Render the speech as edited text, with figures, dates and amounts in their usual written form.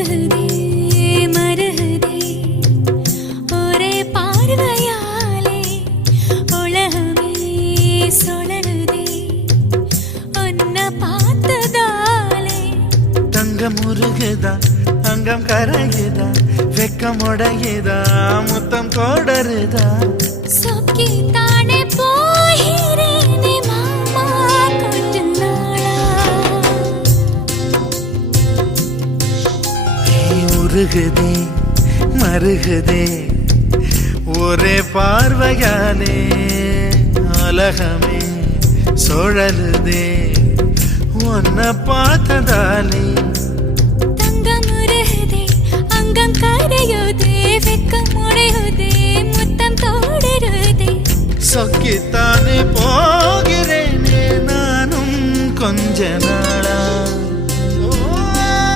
உருகுதே மருகுதே ஒரே பார்வையாலே உலகமே சுழலுதே உன்னை பார்த்ததாலே தங்கம் உருகுதா அங்கம் கரையுதா வெக்கம் உடையுதா முத்தம் கோடருதா சொக்கி தானே போகிறேனே மாமா கொஞ்ச நாளா உருகுதே மருகுதே ஒரே பார்வையாலே உலகமே சுழலுதே உன்னை பார்த்ததாலே